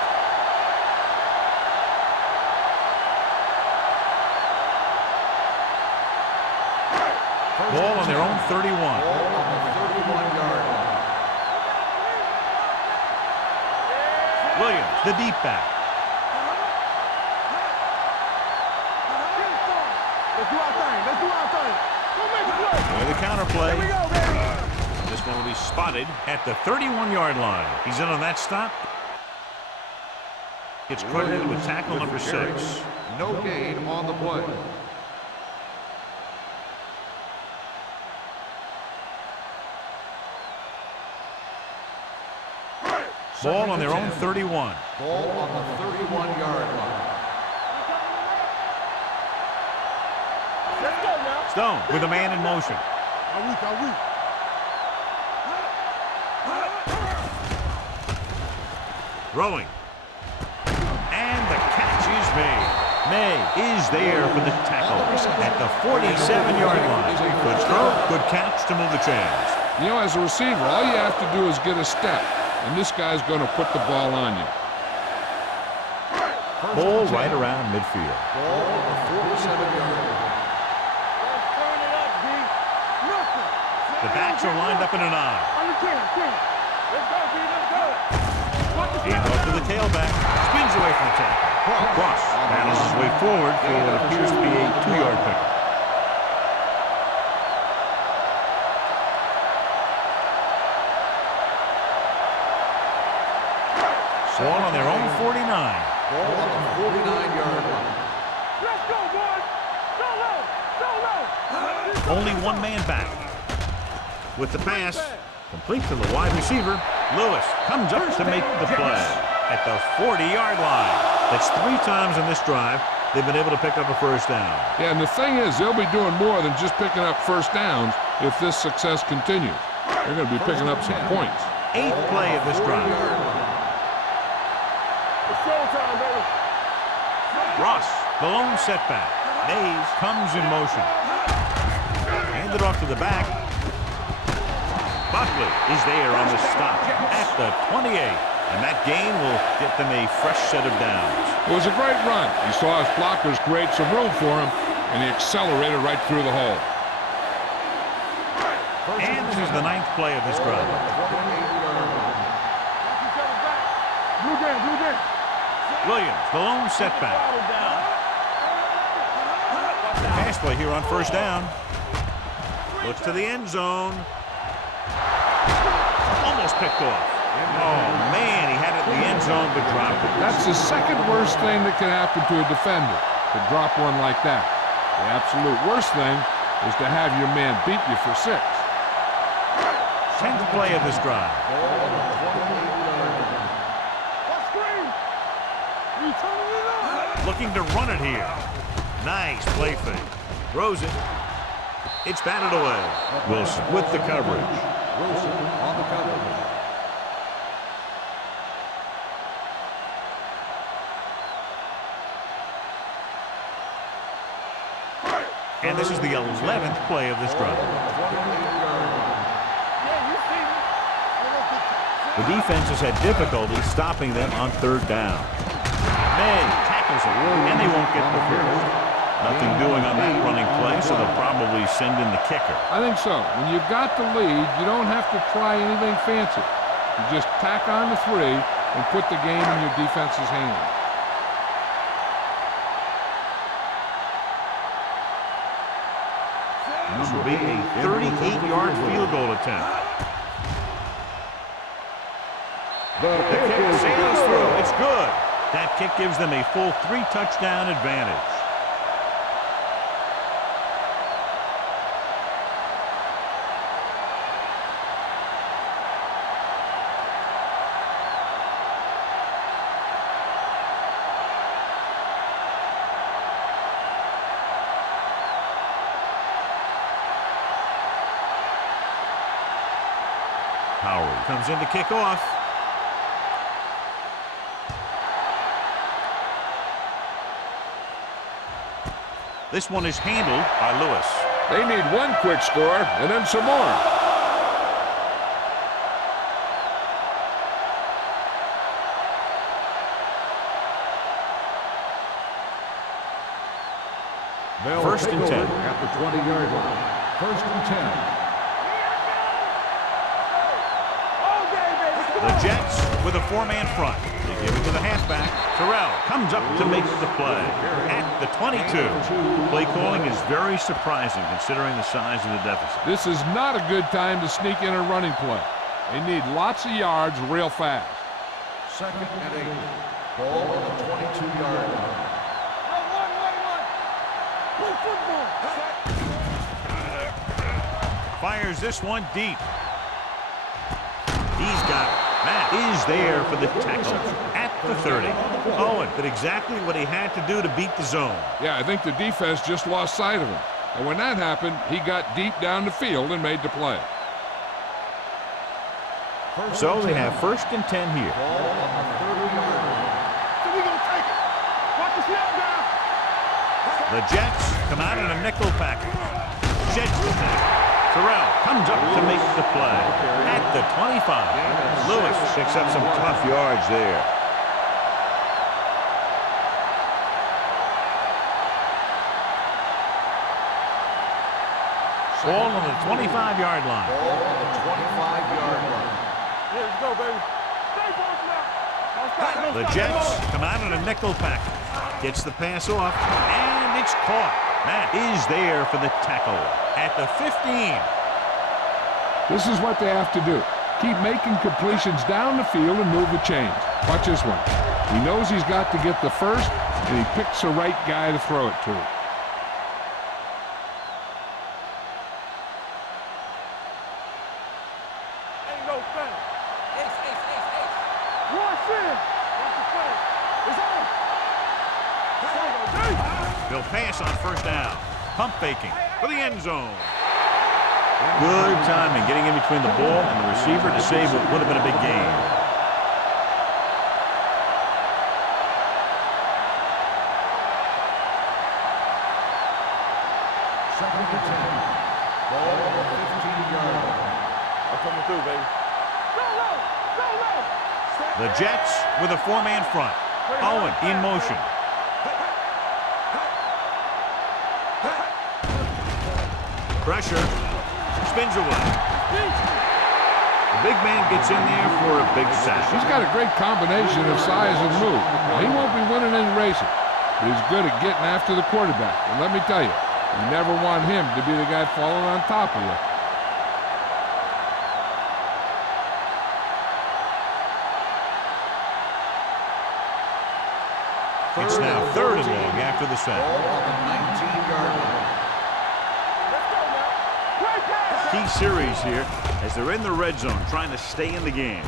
Ball on their own 31. Ball on the 31-yard line. Williams, the deep back. With a counter play. This one will be spotted at the 31-yard line. He's in on that stop. It's credited with tackle number 6. No gain on the play. Ball on their own 31. Ball on the 31-yard line. Let's go now. Stone with a man in motion. I'm weak. Throwing. And the catch is made. May is there for the tackle at the 47-yard line. Good throw, good catch to move the chains. You know, as a receiver, all you have to do is get a step, and this guy's going to put the ball on you. Ball right around midfield. Ball on the 47-yard line. Let's turn it up, D. Nothing. The backs are lined up in an eye. On the 10. Let's go, D. Let's go. Hand off to the tailback. Spins away from the tackle. Cross battles his way forward for what appears to be a 2-yard pickup. Ball on their own 49. Ball on the 49-yard line. Let's go, boys. Solo. Only one man back. With the pass, complete to the wide receiver. Lewis comes up to make the play at the 40-yard line. That's 3 times in this drive they've been able to pick up a first down. Yeah, and the thing is, they'll be doing more than just picking up first downs if this success continues. They're going to be picking up some points. 8th play of this drive. It's showtime, baby. Ross, the lone setback. Mays comes in motion. Handed off to the back. Buckley is there on the stop at the 28. And that gain will get them a fresh set of downs. It was a great run. He saw his blockers create some room for him, and he accelerated right through the hole. And this is the 9th play of this drive. Blue game. Williams, the lone setback. Pass play here on first down. Looks to the end zone. Almost picked off. Oh, man, he had it in the end zone but dropped it. That's the second worst thing that can happen to a defender, to drop one like that. The absolute worst thing is to have your man beat you for 6. 10th play of this drive. Looking to run it here. Nice play fake. Throws it. It's batted away. Wilson with the coverage. Wilson on the coverage. And this is the 11th play of this drive. The defense has had difficulty stopping them on 3rd down. May tackles it, and they won't get the first. Nothing doing on that running play, so they'll probably send in the kicker. I think so. When you've got the lead, you don't have to try anything fancy. You just tack on the 3 and put the game in your defense's hands. This will be a 38-yard field goal attempt. The kick sails through. It's good. That kick gives them a full 3-touchdown advantage. Howard comes in to kick off. This one is handled by Lewis. They need one quick score and then some more. First and 10. At the 20-yard line. First and 10. The Jets with a 4-man front. They give it to the halfback. Terrell comes up to make the play at the 22. Play calling is very surprising considering the size of the deficit. This is not a good time to sneak in a running play. They need lots of yards real fast. 2nd and 8. Ball on the 22-yard line. Fires this one deep. He's got it. Matt is there for the tackle at the 30. Owen did exactly what he had to do to beat the zone. Yeah, I think the defense just lost sight of him. And when that happened, he got deep down the field and made the play. So they have 1st and 10 here. The Jets come out in a nickel package. Jets Terrell comes up to make the play at the 25. Lewis picks up some tough yards there. Ball on the 25-yard line. Ball on the 25-yard line. Yeah, let's go, baby. Stay both now. The Jets come out in a nickel package. Gets the pass off, and it's caught. Matt is there for the tackle at the 15. This is what they have to do. Keep making completions down the field and move the chains. Watch this one. He knows he's got to get the first, and he picks the right guy to throw it to. Ain't no thing. Ace. Watch it. Watch the play. It's on. They'll pass on 1st down. Pump faking for the end zone. Good timing getting in between the ball and the receiver to save what would have been a big gain. Second and 10. Ball on the 15-yard line. I'm coming through, baby. Go low. The Jets with a 4-man front. Owen in motion. Pressure. Spins away. The big man gets in there for a big sack. He's got a great combination of size and move. Now, he won't be winning any racing, but he's good at getting after the quarterback. And let me tell you, you never want him to be the guy falling on top of you. It's now 3rd and long after the sack. Ball on the 19-yard line. Key series here as they're in the red zone trying to stay in the game.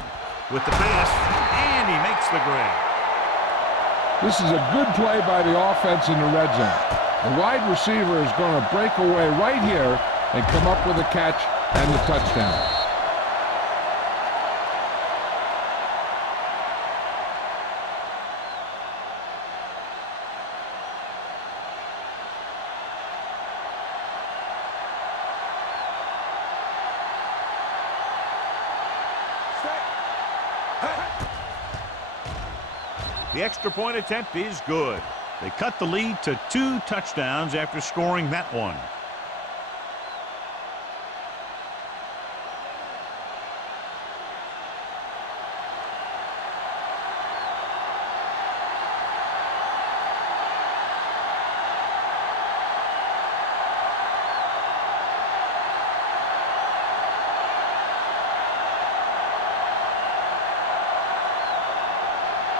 With the pass, and he makes the grab. This is a good play by the offense in the red zone. The wide receiver is going to break away right here and come up with a catch and the touchdown. The extra point attempt is good. They cut the lead to 2 touchdowns after scoring that one.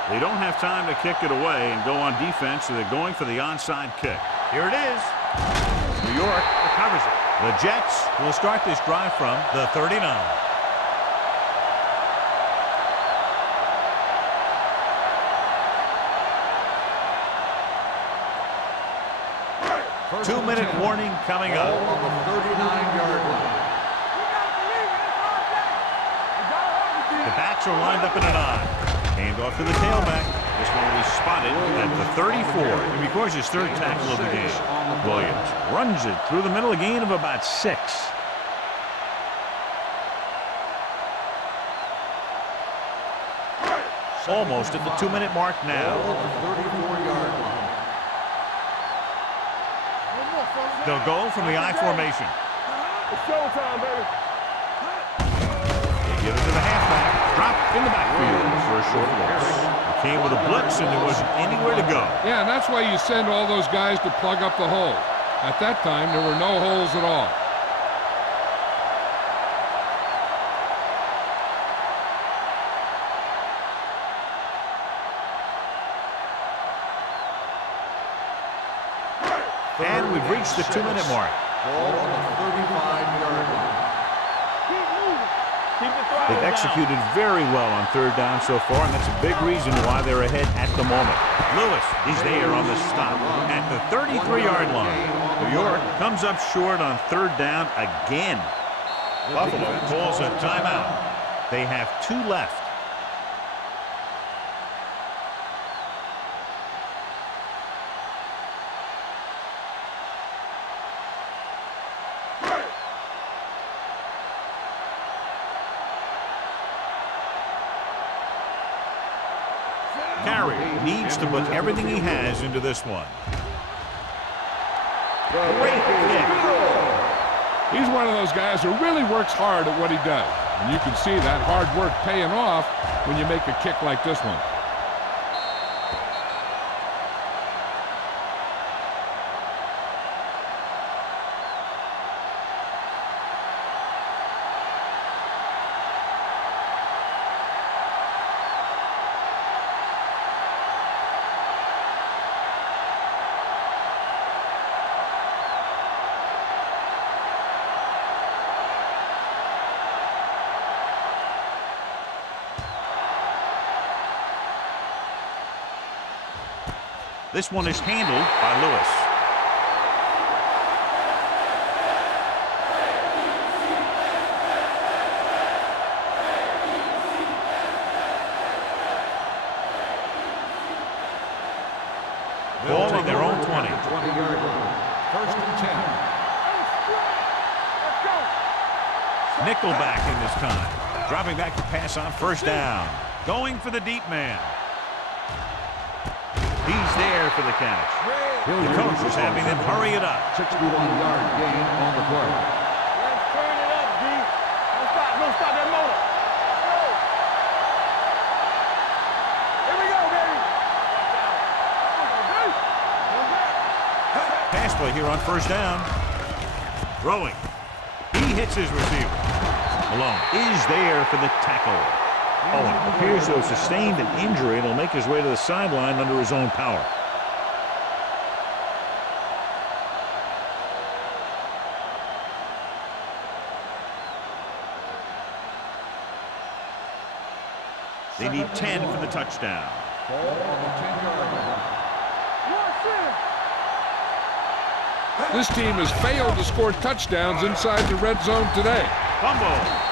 They don't have time to kick it away and go on defense, so they're going for the onside kick. Here it is. New York recovers it. The Jets will start this drive from the 39. 2-minute warning coming up. Ball on the 39-yard line. The backs are lined up in an eye. Hand off to the tailback. This one will be spotted at the 34. It records his 3rd tackle of the game. Williams runs it through the middle, a gain of about 6. Almost at the 2-minute mark now. Ball on the 34-yard line. They'll go from the I formation. It's showtime, baby. They give it to the halfback. Drop in the backfield for a short loss. It came with a blitz, and there wasn't anywhere to go. Yeah, and that's why you send all those guys to plug up the hole. At that time, there were no holes at all. And we've reached the 2-minute mark. Ball on the 35-yard line. They've executed very well on third down so far, and that's a big reason why they're ahead at the moment. Lewis is there on the stop at the 33-yard line. New York comes up short on third down again. Buffalo calls a timeout. They have 2 left. Carey needs to put everything he has into this one. Great kick. He's one of those guys who really works hard at what he does. And you can see that hard work paying off when you make a kick like this one. This one is handled by Lewis. Ball on their own 20. 20-yard line. First and 10. Nickelback in this time. Dropping back to pass on first down. Going for the deep man. He's there for the catch. The coach is having them hurry it up. 61-yard gain on the play. Let's turn it up, D. Don't stop that motor. Go. Here we go, baby. Pass play here on first down. Throwing. He hits his receiver. Malone is there for the tackle. Owen appears to have sustained an injury and will make his way to the sideline under his own power. They need 10 for the touchdown. Ball on the 10-yard line. This team has failed to score touchdowns inside the red zone today. Fumble.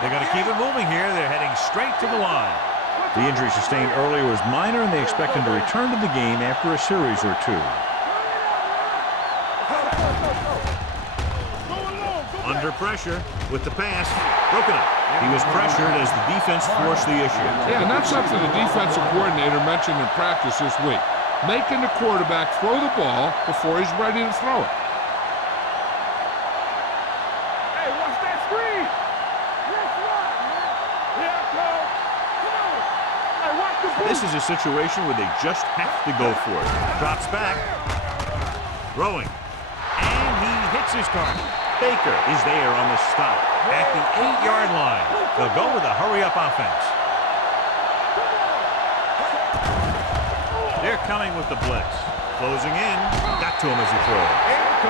They're going to keep it moving here. They're heading straight to the line. The injury sustained earlier was minor, and they expect him to return to the game after a series or 2. Under pressure with the pass. Broken up. He was pressured as the defense forced the issue. Yeah, and that's something the defensive coordinator mentioned in practice this week. Making the quarterback throw the ball before he's ready to throw it. Hey, watch that screen. This is a situation where they just have to go for it. Drops back. Throwing. And he hits his target. Baker is there on the stop at the 8-yard line. They'll go with a hurry-up offense. They're coming with the blitz. Closing in. Got to him as he throws.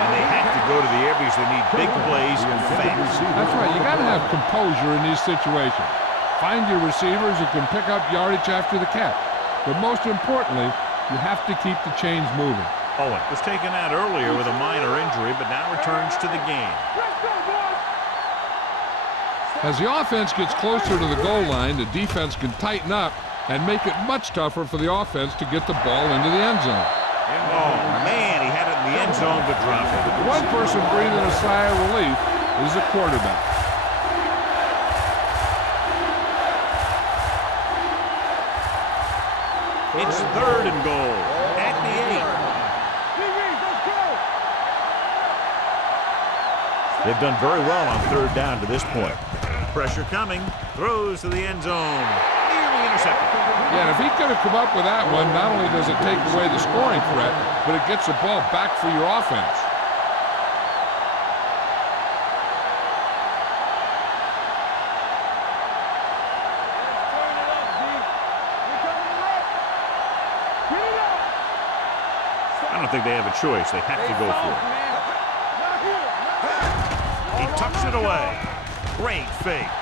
And they have to go to the air because they need big plays fast. That's right. You got to have composure in these situations. Find your receivers who can pick up yardage after the catch. But most importantly, you have to keep the chains moving. Owen was taken out earlier with a minor injury, but now returns to the game. As the offense gets closer to the goal line, the defense can tighten up and make it much tougher for the offense to get the ball into the end zone. Oh, man, he had it in the end zone, but dropped it. The one person breathing a sigh of relief is the quarterback. It's third and goal at the 8. They've done very well on third down to this point. Pressure coming. Throws to the end zone. Nearly intercepted. Yeah, and if he could have come up with that one, not only does it take away the scoring threat, but it gets the ball back for your offense. I don't think they have a choice. They have to go for it. He tucks it away. Great fake.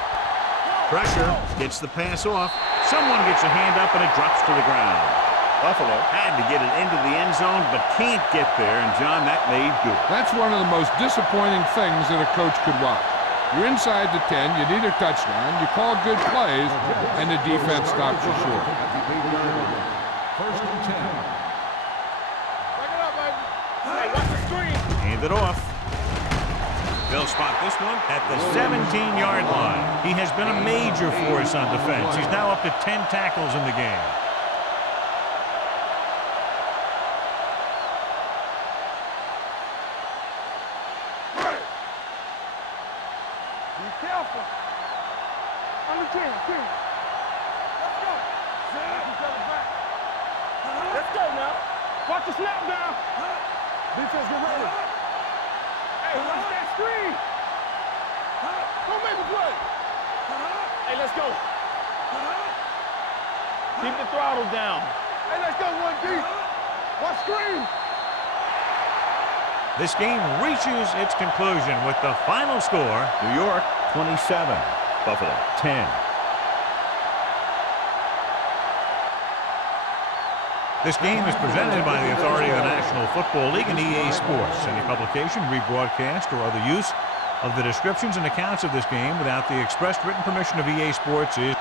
Pressure gets the pass off. Someone gets a hand up and it drops to the ground. Buffalo Had to get it into the end zone, but can't get there, and John, that made good. That's one of the most disappointing things that a coach could watch. You're inside the 10, you need a touchdown, you call good plays, and the defense stops you short. First and 10. Back it up, baby. Hey, watch the screen. Hand it off. They'll spot this one at the 17-yard line. He has been a major force on defense. He's now up to 10 tackles in the game. Be careful. On the 10. Let's go. Set each other back. Let's go now. Watch the snap down. Defense, get ready. Hey, watch that screen. Go make a play. Hey, let's go. Keep the throttle down. Hey, let's go, 1D. Watch screen. This game reaches its conclusion with the final score. New York 27, Buffalo 10. This game is presented by the authority of the National Football League and EA Sports. Any publication, rebroadcast, or other use of the descriptions and accounts of this game without the expressed written permission of EA Sports is